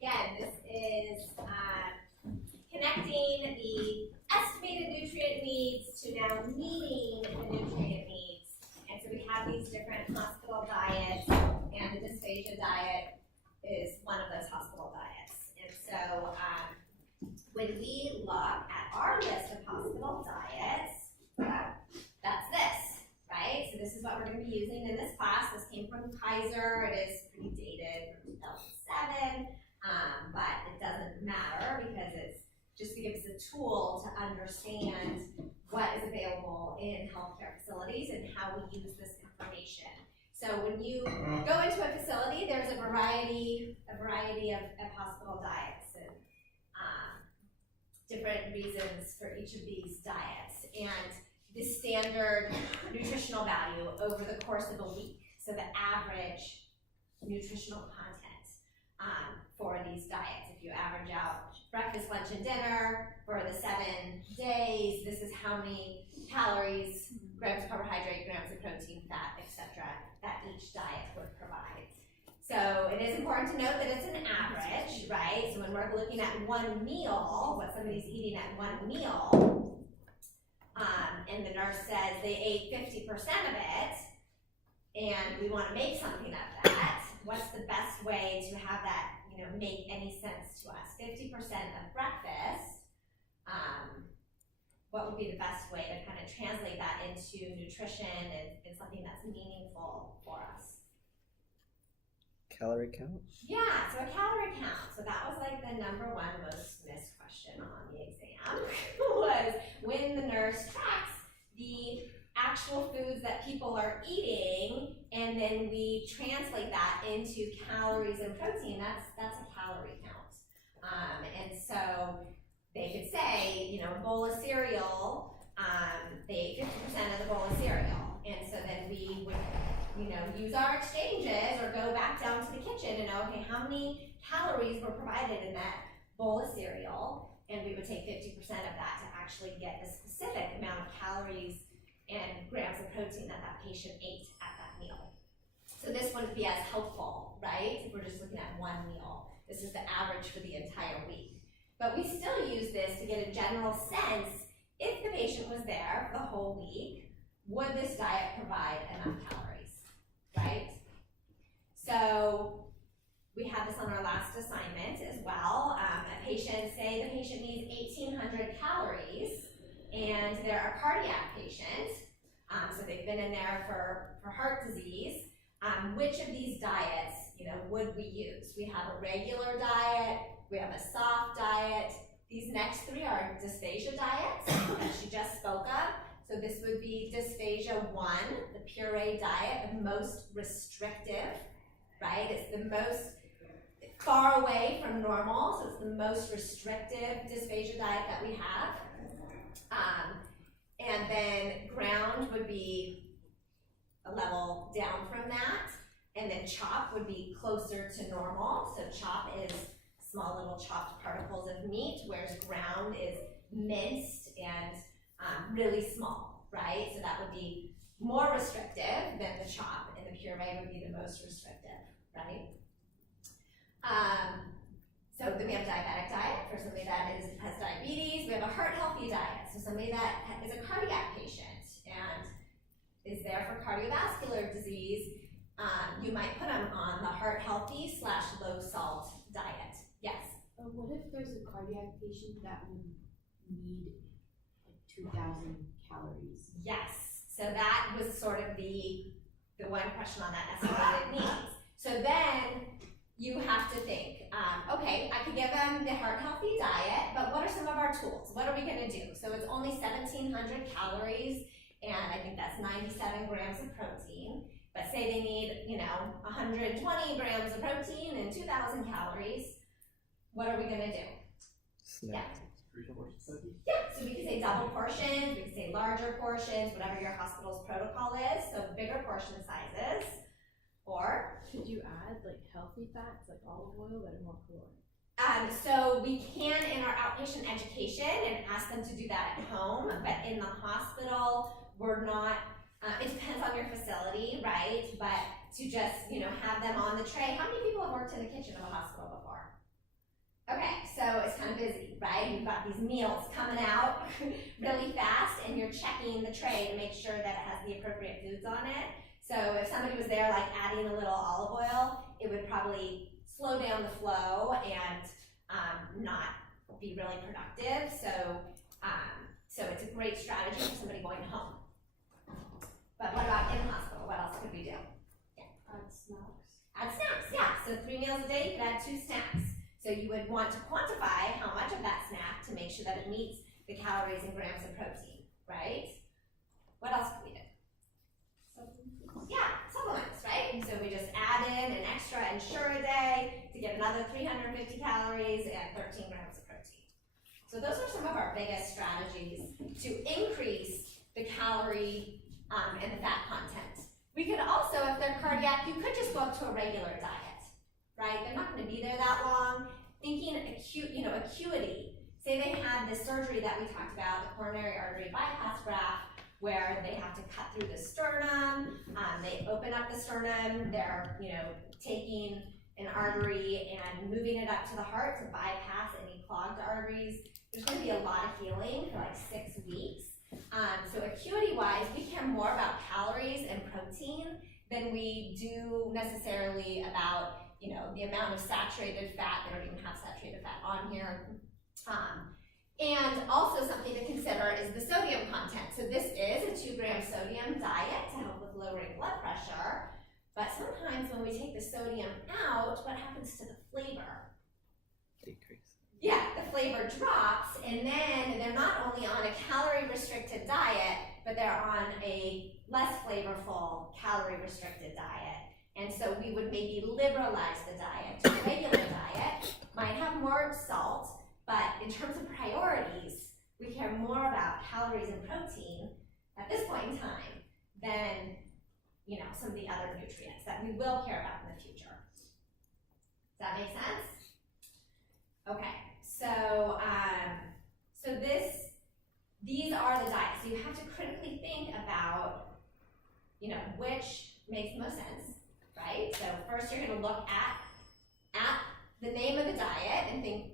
again, this is connecting the estimated nutrient needs to now meeting the nutrient needs. And so we have these different hospital diets, and the dysphagia diet is one of those hospital diets. And so when we look at our list of hospital diets, that's this, right? So this is what we're going to be using in this class. This came from Kaiser. It is pretty dated from 2007, but it doesn't matter because it's just to give us a tool to understand what is available in healthcare facilities and how we use this information. So when you go into a facility, there's a variety of hospital diets and different reasons for each of these diets, and the standard nutritional value over the course of a week. So the average nutritional content for these diets. If you average out breakfast, lunch, and dinner for the 7 days, this is how many calories, grams of carbohydrate, grams of protein, fat, etc., that each diet would provide. So it is important to note that it's an average, right? So when we're looking at one meal, what somebody's eating at one meal, and the nurse says they ate 50% of it, and we want to make something of that, what's the best way to have that, make any sense to us? 50% of breakfast, what would be the best way to kind of translate that into nutrition and something that's meaningful for us? Calorie count? Yeah, so a calorie count. So that was like the number one most missed question on the exam was when the nurse tracks the actual foods that people are eating, and then we translate that into calories and protein. That's a calorie count. And so they could say, a bowl of cereal, they ate 50% of the bowl of cereal. And so then we would, use our exchanges or go back down to the kitchen and know, okay, how many calories were provided in that bowl of cereal? And we would take 50% of that to actually get the specific amount of calories and grams of protein that patient ate at that meal. So this wouldn't be as helpful, right? If we're just looking at one meal. This is the average for the entire week. But we still use this to get a general sense, if the patient was there for the whole week, would this diet provide enough calories, right? So we had this on our last assignment as well. Say the patient needs 1,800 calories, and they're a cardiac patient, so they've been in there for heart disease. Which of these diets, would we use? We have a regular diet, we have a soft diet. These next three are dysphagia diets that she just spoke of. So this would be dysphagia 1, the puree diet, the most restrictive, right? It's the most far away from normal, so it's the most restrictive dysphagia diet that we have. And then ground would be a level down from that, and then chop would be closer to normal. So chop is small little chopped particles of meat, whereas ground is minced and really small, right? So that would be more restrictive than the chop, and the puree would be the most restrictive, right? So then we have a diabetic diet for somebody that has diabetes. We have a heart healthy diet, so somebody that is a cardiac patient and is there for cardiovascular disease. You might put them on the heart healthy / low salt diet. Yes? What if there's a cardiac patient that would need like 2,000 calories? Yes. So that was sort of the one question on that estimated needs. So then you have to think, okay, I could give them the heart healthy diet, but what are some of our tools? What are we going to do? So it's only 1,700 calories, and I think that's 97 grams of protein. But say they need, 120 grams of protein and 2,000 calories. What are we going to do? Snack. Yeah, so we could say double portions, we could say larger portions, whatever your hospital's protocol is, so bigger portion sizes. Or could you add like healthy fats like olive oil that are more caloric? So we can in our outpatient education and ask them to do that at home, but in the hospital, we're not, it depends on your facility, right? But to just, have them on the tray. How many people have worked in the kitchen of a hospital before? Okay, so it's kind of busy, right? You've got these meals coming out really fast, and you're checking the tray to make sure that it has the appropriate foods on it. So if somebody was there like adding a little olive oil, it would probably slow down the flow and not be really productive. So it's a great strategy for somebody going home. But what about in hospital? What else could we do? Add snacks. Add snacks, yeah. So 3 meals a day, you could add 2 snacks. So you would want to quantify how much of that snack to make sure that it meets the calories and grams of protein, right? What else could we do? Yeah, supplements, right? So we just add in an extra Ensure a day to get another 350 calories and 13 grams of protein. So those are some of our biggest strategies to increase the calorie and the fat content. We could also, if they're cardiac, you could just go up to a regular diet, right? They're not going to be there that long. Thinking acuity. Say they had this surgery that we talked about, the coronary artery bypass graft, where they have to cut through the sternum. They open up the sternum. They're taking an artery and moving it up to the heart to bypass any clogged arteries. There's going to be a lot of healing for like 6 weeks. So acuity-wise, we care more about calories and protein than we do necessarily about the amount of saturated fat. They don't even have saturated fat on here. And also something to consider is the sodium content. So this is a 2-gram sodium diet to help with lowering blood pressure. But sometimes when we take the sodium out, what happens to the flavor? Decrease. Yeah, the flavor drops, and then they're not only on a calorie-restricted diet, but they're on a less flavorful, calorie-restricted diet. And so we would maybe liberalize the diet to a regular diet, might have more salt, but in terms of priorities, we care more about calories and protein at this point in time than some of the other nutrients that we will care about in the future. Does that make sense? Okay, so these are the diets. So you have to critically think about which makes the most sense, right? So first you're going to look at the name of the diet and think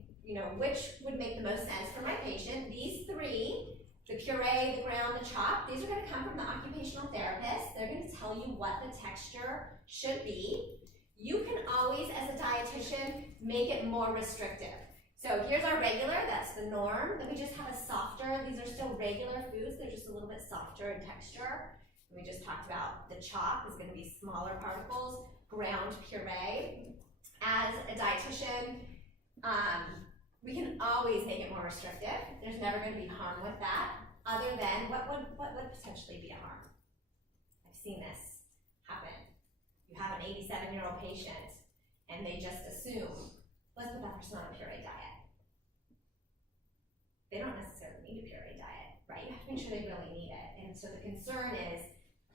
which would make the most sense for my patient. These 3, the puree, the ground, the chop, these are going to come from the occupational therapist. They're going to tell you what the texture should be. You can always, as a dietitian, make it more restrictive. So here's our regular, that's the norm. Then we just have a softer, these are still regular foods, they're just a little bit softer in texture. And we just talked about the chop is going to be smaller particles, ground puree. As a dietitian, we can always make it more restrictive. There's never going to be harm with that, other than what would potentially be a harm? I've seen this happen. You have an 87-year-old patient, and they just assume, let's put that person on a puree diet. They don't necessarily need a puree diet, right? You have to make sure they really need it. And so the concern is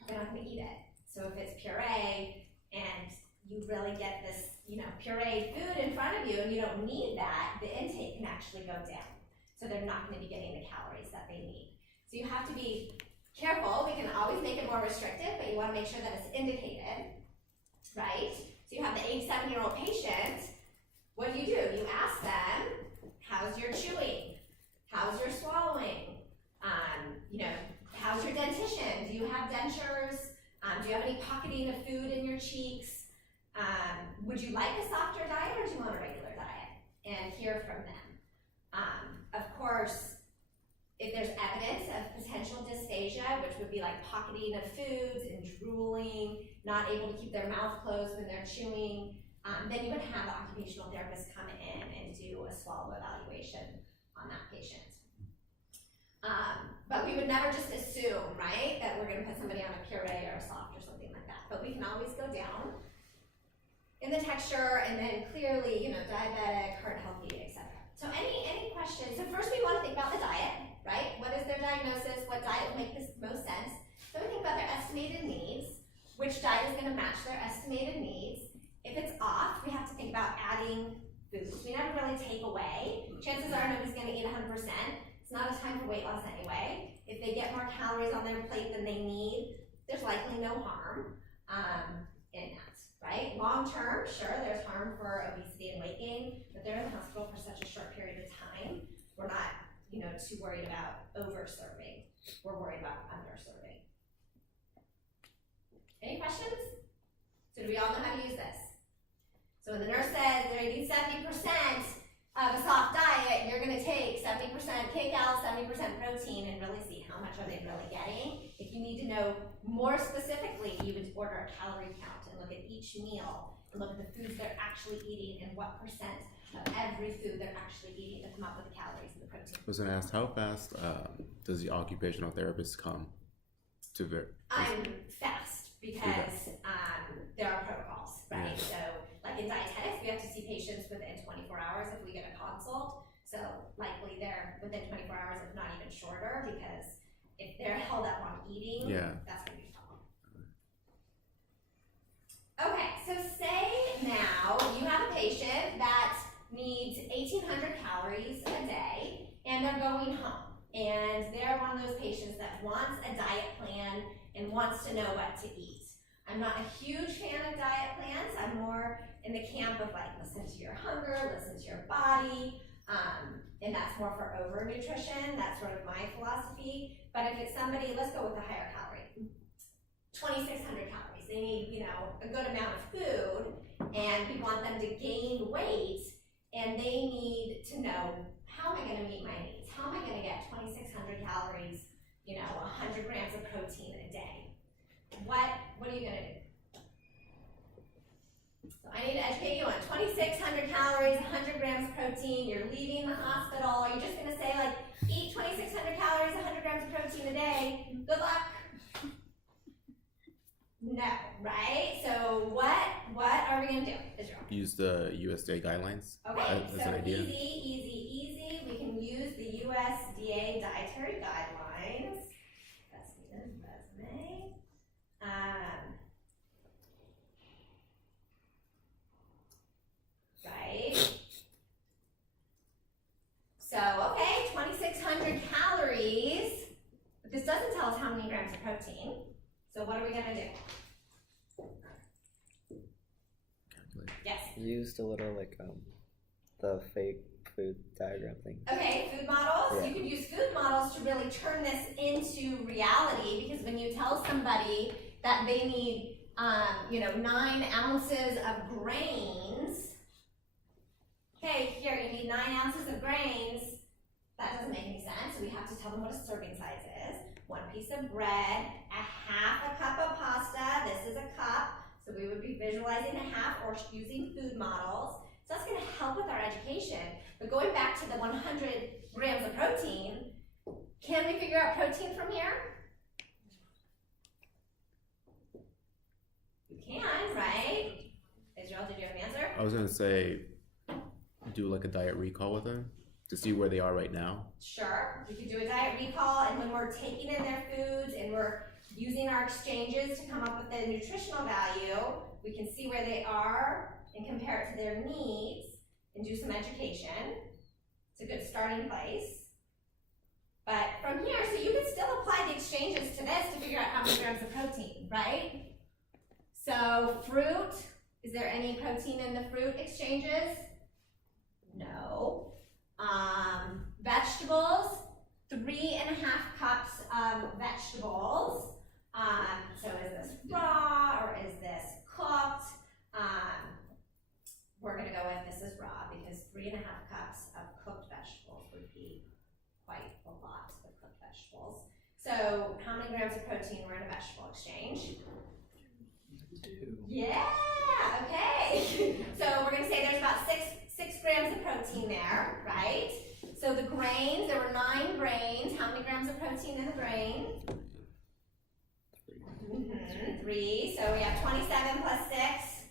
they're not going to eat it. So if it's puree and you really get this, pureed food in front of you and you don't need that, the intake can actually go down. So they're not going to be getting the calories that they need. So you have to be careful. We can always make it more restrictive, but you want to make sure that it's indicated, right? So you have the 87-year-old patient. What do? You ask them, how's your chewing? How's your swallowing? How's your dentition? Do you have dentures? Do you have any pocketing of food in your cheeks? Would you like a softer diet or do you want a regular diet? And hear from them. Of course, if there's evidence of potential dysphagia, which would be like pocketing of foods and drooling, not able to keep their mouth closed when they're chewing, then you would have the occupational therapist come in and do a swallow evaluation on that patient. But we would never just assume, right, that we're going to put somebody on a puree or a soft or something like that. But we can always go down in the texture and then clearly, diabetic, heart healthy, etc. So any questions? So first we want to think about the diet, right? What is their diagnosis? What diet will make the most sense? So we think about their estimated needs. Which diet is going to match their estimated needs? If it's off, we have to think about adding foods. We never really take away. Chances are nobody's going to eat 100%. It's not a time for weight loss anyway. If they get more calories on their plate than they need, there's likely no harm in that. right? Long term, sure, there's harm for obesity and weight gain, but they're in the hospital for such a short period of time. We're not, too worried about over-serving. We're worried about under-serving. Any questions? So do we all know how to use this? So when the nurse says they're eating 70% of a soft diet, you're gonna take 70% kcal, 70% protein, and really see how much are they really getting. If you need to know more specifically, you would order a calorie count and look at each meal, and look at the foods they're actually eating and what percent of every food they're actually eating to come up with the calories and the protein. I was going to ask, how fast does the occupational therapist come to I'm fast because there are protocols, right? Yeah. So like in dietetics, we have to see patients within 24 hours if we get a consult. So likely they're within 24 hours, if not even shorter, because if they're held up on eating, that's gonna be a problem. Okay, so say now you have a patient that needs 1,800 calories a day and they're going home. And they're one of those patients that wants a diet plan and wants to know what to eat. I'm not a huge fan of diet plans. I'm more in the camp of like, listen to your hunger, listen to your body, and that's more for over-nutrition. That's sort of my philosophy. But if it's somebody, let's go with a higher calorie, 2,600 calories. They need, a good amount of food, and we want them to gain weight, and they need to know, how am I gonna meet my needs? How am I gonna get 2,600 calories, 100 grams of protein a day? What are you gonna do? So I need to educate you on 2,600 calories, 100 grams of protein. You're leaving the hospital. Are you just gonna say like, eat 2,600 calories, 100 grams of protein a day? Good luck. No, right? So what are we gonna do, Israel? use the USDA guidelines? Okay, As an so idea. easy. We can use the USDA dietary guidelines. That's Nina's resume. Right. So, okay, 2,600 calories. But this doesn't tell us how many grams of protein. So what are we gonna do? Calculate. Yes. Used a little the fake food diagram thing. Okay, food models. Yeah. You could use food models to really turn this into reality, because when you tell somebody that they need, 9 ounces of grains, okay, here you need 9 ounces of grains, that doesn't make any sense. So we have to tell them what a serving size is. 1 piece of bread, a half a cup of pasta, this is a cup, so we would be visualizing a half or using food models. So that's gonna help with our education. But going back to the 100 grams of protein, can we figure out protein from here? You can, right? Israel, did you have an answer? I was going to say, do like a diet recall with them to see where they are right now. Sure, we could do a diet recall, and when we're taking in their foods and we're using our exchanges to come up with the nutritional value, we can see where they are and compare it to their needs and do some education. It's a good starting place. But from here, so you could still apply the exchanges to this to figure out how many grams of protein, right? So fruit, is there any protein in the fruit exchanges? No. Vegetables, 3.5 cups of vegetables. So is this raw or is this cooked? We're gonna go with this is raw, because 3.5 cups of cooked vegetables would be quite a lot of cooked vegetables. So how many grams of protein were in a vegetable exchange? 2. Yeah, okay. So we're gonna say there's about 6 grams of protein there, right? So the grains, there were 9 grains. How many grams of protein in the grain? 3. So we have 27 plus 6.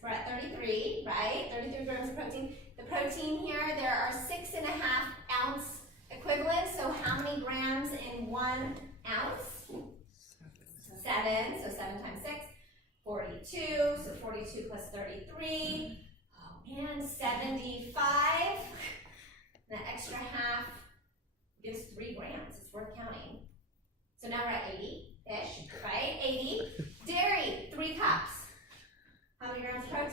We're at 33, right? 33 grams of protein. The protein here, there are 6.5 ounce equivalents. So how many grams in 1 ounce? 7. So 7 times 6, 42. So 42 plus 33. Oh man, 75. And the extra half gives 3 grams. It's worth counting. So now we're at 80-ish, right? 80. Dairy, 3 cups. How many grams of protein?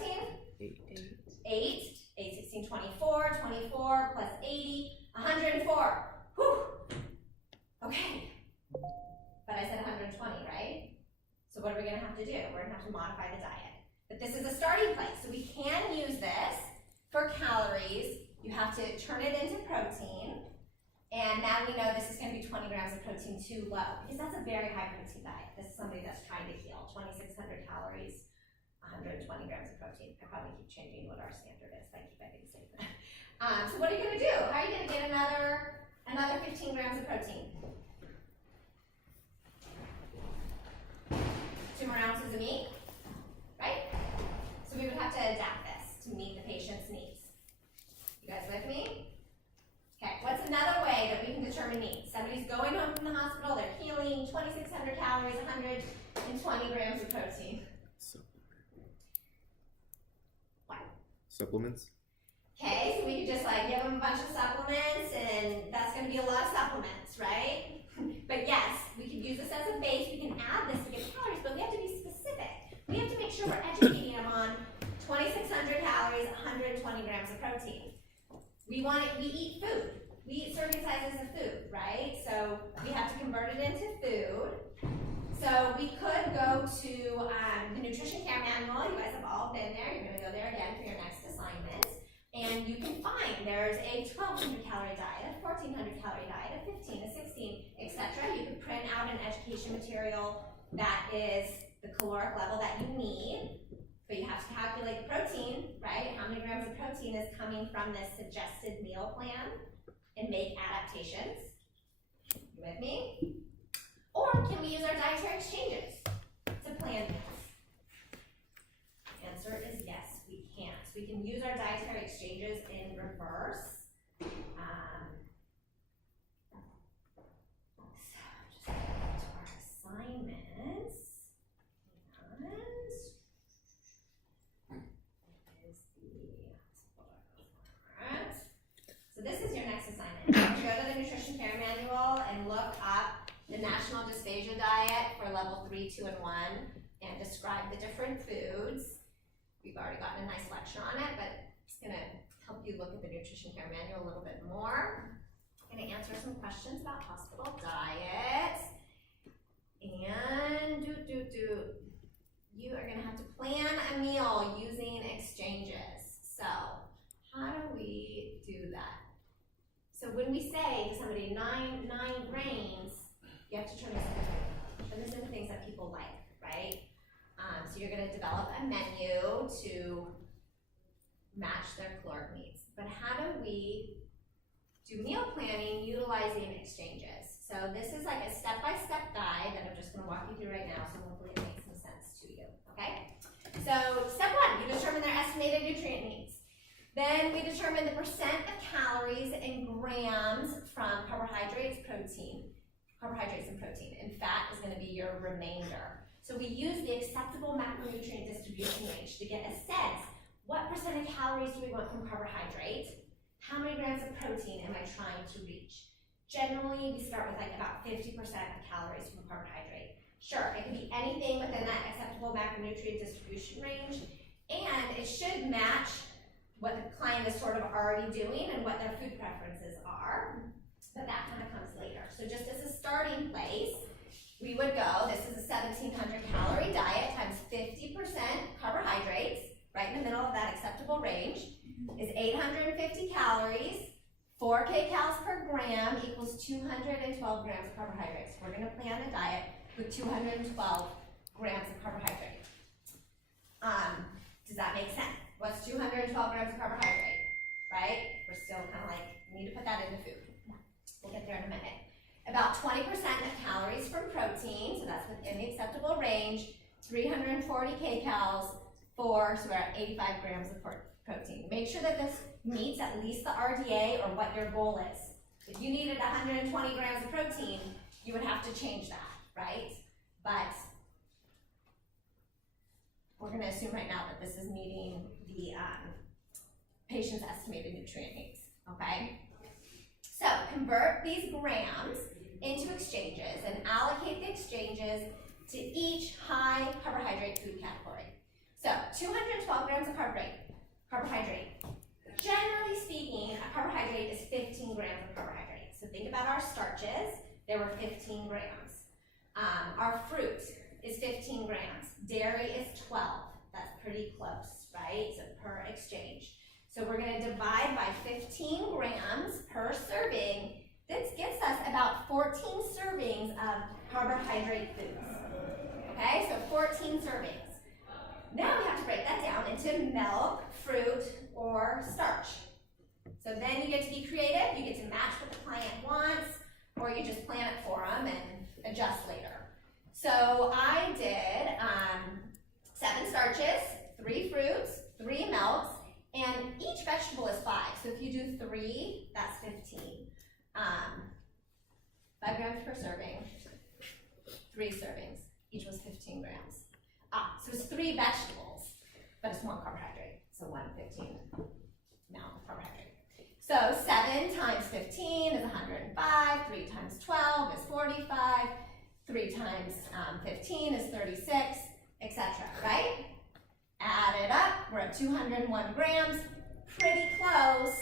have to turn it into protein. And now we know this is gonna be 20 grams of protein too low, because that's a very high protein diet. This is somebody that's trying to heal, 2,600 calories, 120 grams of protein. I probably keep changing what our standard is, but I keep everything safe. So what are you gonna do? How are you gonna get another 15 grams of protein? 2 more ounces of meat, right? So we would have to adapt this to meet the patient's needs. You guys with me? Okay, what's another way that we can determine needs? Somebody's going home from the hospital, they're healing, 2,600 calories, 120 grams of protein. What? Supplements? Okay, so we could just like give them a bunch of supplements, and that's gonna be a lot of supplements, right? But yes, we could use this as a base, we can add this to get calories, but we have to be specific. We have to make sure we're educating them on 2,600 calories, 120 grams of protein. We eat food. We eat serving sizes of food, right? So we have to convert it into food. So we could go to the nutrition care manual. You guys have all been there. You're gonna go there again for your next assignment. And you can find there's a 1,200 calorie diet, a 1,400 calorie diet, a 15, a 16, etc. You can print out an education material that is the caloric level that you need. But you have to calculate the protein, right? How many grams of protein is coming from this suggested meal plan and make adaptations. You with me? Or can we use our dietary exchanges to plan meals? Answer is yes, we can. So we can use our dietary exchanges in reverse. So just go to our assignments. So this is your next assignment. You're going to go to the nutrition care manual and look up the National Dysphagia Diet for level 3, 2, and 1 and describe the different foods. We've already gotten a nice lecture on it, but it's going to help you look at the nutrition care manual a little bit more. I'm going to answer some questions about hospital diet. And you are going to have to plan a meal using exchanges. So how do we do that? So when we say to somebody nine grains, you have to turn this into things that people like, right? So you're going to develop a menu to match their caloric needs. But how do we do meal planning utilizing exchanges? So this is like a step-by-step guide that I'm just going to walk you through right now, so hopefully it makes some sense to you, okay? So step 1, you determine their estimated nutrient needs. Then we determine the percent of calories in grams from carbohydrates and protein, and fat is going to be your remainder. So we use the acceptable macronutrient distribution range to get a sense, what percent of calories do we want from carbohydrates? How many grams of protein am I trying to reach? Generally, we start with like about 50% of calories from carbohydrate. Sure, it could be anything within that acceptable macronutrient distribution range, and it should match what the client is sort of already doing and what their food preferences are, but that kind of comes later. So just as a starting place, we would go, this is a 1,700 calorie diet times 50% carbohydrates, right in the middle of that acceptable range, is 850 calories. 4 kcals per gram equals 212 grams of carbohydrates. We're going to plan a diet with 212 grams of carbohydrate. Does that make sense? What's 212 grams of carbohydrate, right? We're still kind of like, we need to put that into food. We'll get there in a minute. About 20% of calories from protein, so that's within the acceptable range, 340 kcals for, so we're at 85 grams of protein. Make sure that this meets at least the RDA or what your goal is. If you needed 120 grams of protein, you would have to change that, right? But we're going to assume right now that this is meeting the patient's estimated nutrient needs, okay? So convert these grams into exchanges and allocate the exchanges to each high carbohydrate food category. So 212 grams of carbohydrate. Generally speaking, a carbohydrate is 15 grams of carbohydrate. So think about our starches, there were 15 grams. Our fruit is 15 grams. Dairy is 12. That's pretty close, right? So per exchange. So we're going to divide by 15 grams per serving, this gets us about 14 servings of carbohydrate foods. Okay, so 14 servings. Now we have to break that down into milk, fruit, or starch. So then you get to be creative, you get to match what the client wants, or you just plan it for them and adjust later. So I did 7 starches, 3 fruits, 3 milks, and each vegetable is 5. So if you do 3, that's 15. 5 grams per serving, 3 servings. Each was 15 grams. So it's 3 vegetables, but it's 1 carbohydrate. So 1 15 carbohydrate. So 7 times 15 is 105, 3 times 12 is 45, 3 times 15 is 36, etc., right? Add it up, we're at 201 grams, pretty close.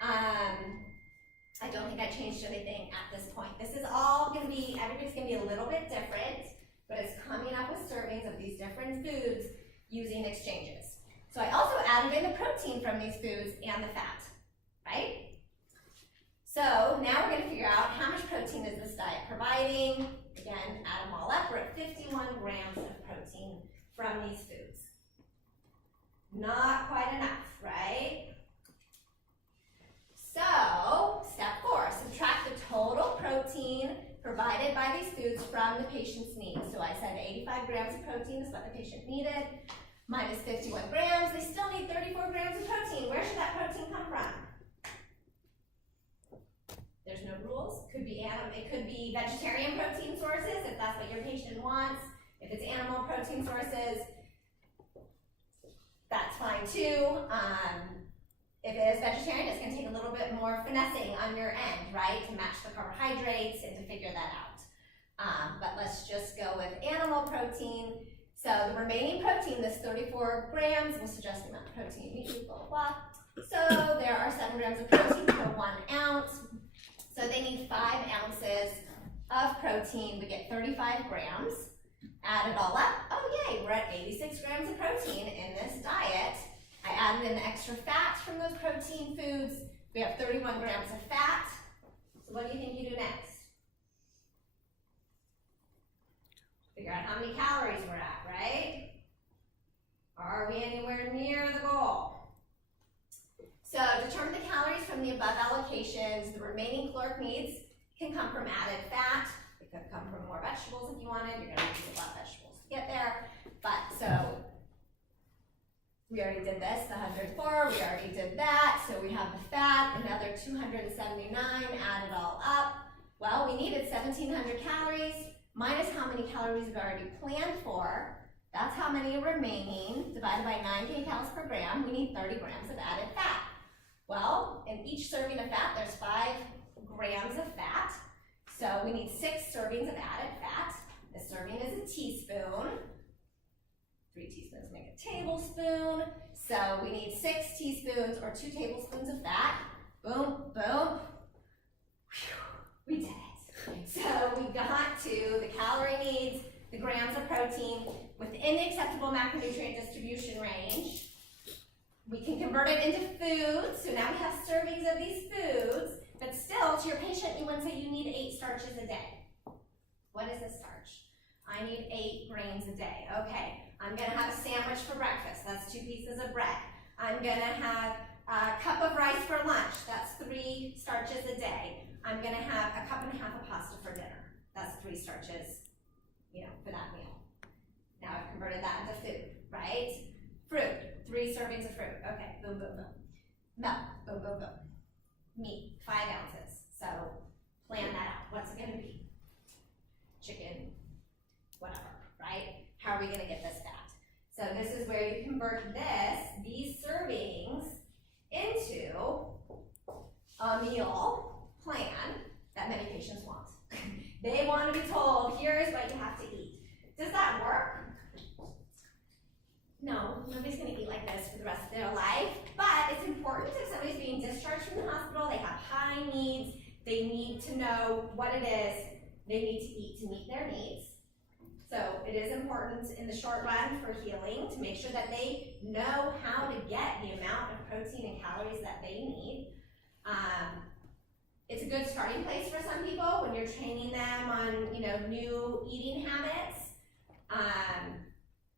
I don't think I changed anything at this point. This is all gonna be, everybody's gonna be a little bit different, but it's coming up with servings of these different foods using exchanges. So I also added in the protein from these foods and the fat, right? So now we're gonna figure out how much protein is this diet providing. Again, add them all up, we're at 51 grams of protein from these foods. Not quite enough, right? So, step 4, subtract the total protein provided by these foods from the patient's needs. So I said 85 grams of protein is what the patient needed, minus 51 grams, they still need 34 grams of protein. Where should that protein come from? There's no rules. It could be vegetarian protein sources if that's what your patient wants. If it's animal protein sources, that's fine too. If it is vegetarian, it's going to take a little bit more finessing on your end, right, to match the carbohydrates and to figure that out. But let's just go with animal protein. So the remaining protein, this 34 grams, we'll suggest the amount of protein you need, blah, blah, blah. So there are 7 grams of protein per 1 ounce. So they need 5 ounces of protein. We get 35 grams. Add it all up. Oh yay, we're at 86 grams of protein in this diet. I added in the extra fat from those protein foods. We have 31 grams of fat. So what do you think you do next? Figure out how many calories we're at, right? Are we anywhere near the goal? So determine the calories from the above allocations. The remaining caloric needs can come from added fat. It could come from more vegetables if you wanted. You're going to use a lot of vegetables to get there. But so we already did this, the 104, we already did that. So we have the fat, another 279, add it all up. Well, we needed 1,700 calories minus how many calories we've already planned for. That's how many are remaining, divided by 9 kcals per gram. We need 30 grams of added fat. Well, in each serving of fat, there's 5 grams of fat. So we need 6 servings of added fat. A serving is a teaspoon. 3 teaspoons make a tablespoon. So we need 6 teaspoons or 2 tablespoons of fat. Boom, boom. Whew, we did it. So we got to the calorie needs, the grams of protein within the acceptable macronutrient distribution range. We can convert it into foods. So now we have servings of these foods, but still to your patient, you wouldn't say you need 8 starches a day. What is this starch? I need 8 grains a day. Okay. I'm gonna have a sandwich for breakfast. That's 2 pieces of bread. I'm gonna have a cup of rice for lunch. That's 3 starches a day. I'm gonna have a cup and a half of pasta for dinner. That's 3 starches, for that meal. Now I've converted that into food, right? Fruit, 3 servings of fruit. Okay, boom, boom, boom. Milk, boom, boom, boom. Meat, 5 ounces. So plan that out. What's it gonna be? Chicken, whatever, right? How are we going to get this fat? So this is where you convert these servings into a meal plan that many patients want. They want to be told, here's what you have to eat. Does that work? No, nobody's going to eat like this for the rest of their life, but it's important if somebody's being discharged from the hospital, they have high needs, they need to know what it is they need to eat to meet their needs. So it is important in the short run for healing to make sure that they know how to get the amount of protein and calories that they need. It's a good starting place for some people when you're training them on, new eating habits.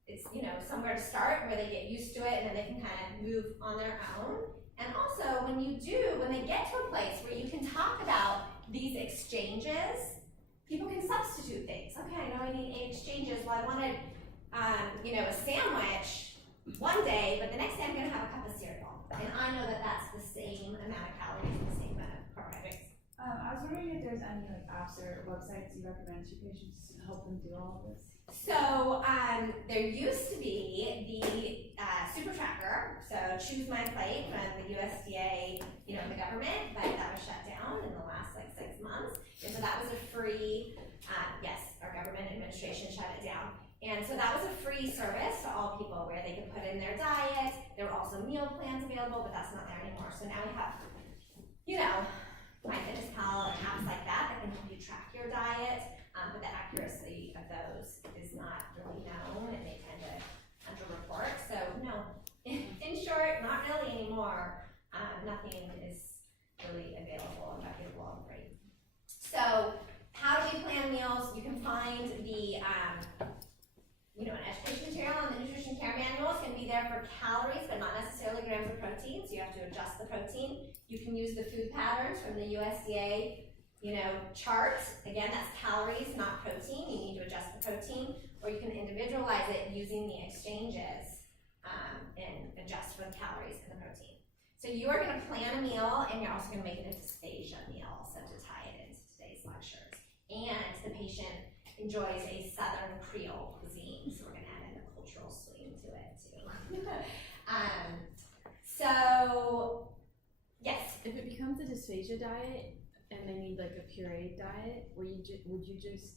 It's, somewhere to start where they get used to it and then they can kind of move on their own. And also when they get to a place where you can talk about these exchanges, people can substitute things. Okay, I know I need 8 exchanges. Well, I wanted, a sandwich one day, but the next day I'm gonna have a cup of cereal. And I know that that's the same amount of calories and the same amount of carbohydrates. I was wondering if there's any apps or websites you recommend to patients to help them do all of this. So there used to be the Super Tracker, so Choose My Plate from the USDA, the government, but that was shut down in the last 6 months. And so that was a free, yes, our government administration shut it down. And so that was a free service to all people where they could put in their diet. There were also meal plans available, but that's not there anymore. So now we have, MyFitnessPal and apps like that can help you track your diet, but the accuracy of those is not really known and they tend to underreport. So no, in short, not really anymore. Nothing is really available and reputable and free. So how do we plan meals? You can find the an education material on the nutrition care manual. It's going to be there for calories, but not necessarily grams of protein, so you have to adjust the protein. You can use the food patterns from the USDA, chart. Again, that's calories, not protein. You need to adjust the protein, or you can individualize it using the exchanges and adjust for the calories and the protein. So you are going to plan a meal, and you're also going to make it a dysphagia meal, so to tie it into today's lectures. And the patient enjoys a Southern Creole cuisine, so we're going to add in a cultural swing to it too. So, yes. If it becomes a dysphagia diet and they need like a pureed diet, would you just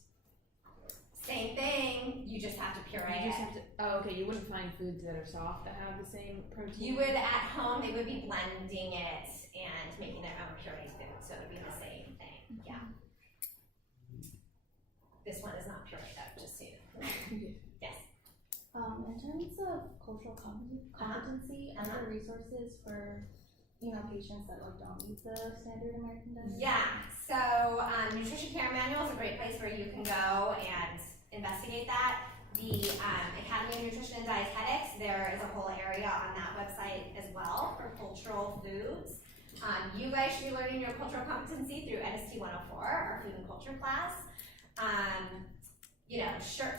Same thing, you just have to puree you just it. have to, oh, okay, you wouldn't find foods that are soft that have the same protein? You would, at home, they would be blending it and making their own pureed food, so it would be the same thing, yeah. This one is not pureed though, just so you know. Yes. In terms of cultural competency, are there resources for, patients that don't meet the standard American diet? Yeah, so Nutrition Care Manual is a great place where you can go and investigate that. The Academy of Nutrition and Dietetics, there is a whole area on that website as well for cultural foods. You guys should be learning your cultural competency through NST 104, our food and culture class.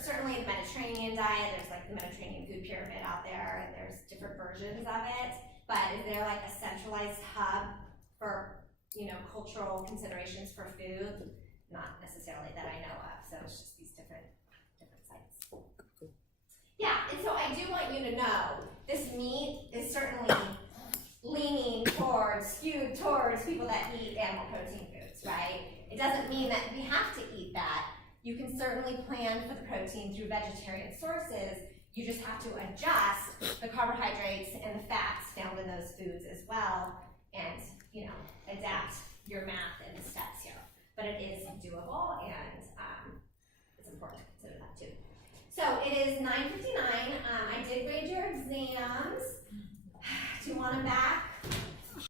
Certainly the Mediterranean diet, there's like the Mediterranean food pyramid out there, and there's different versions of it. But is there like a centralized hub for, cultural considerations for food? Not necessarily that I know of, so it's just these different sites. Yeah, and so I do want you to know, this meat is certainly skewed towards people that eat animal protein foods, right? It doesn't mean that we have to eat that. You can certainly plan for the protein through vegetarian sources. You just have to adjust the carbohydrates and the fats found in those foods as well, and adapt your math and the steps here. But it is doable, and it's important to consider that too. So it is 9:59. I did grade your exams. Do you want them back?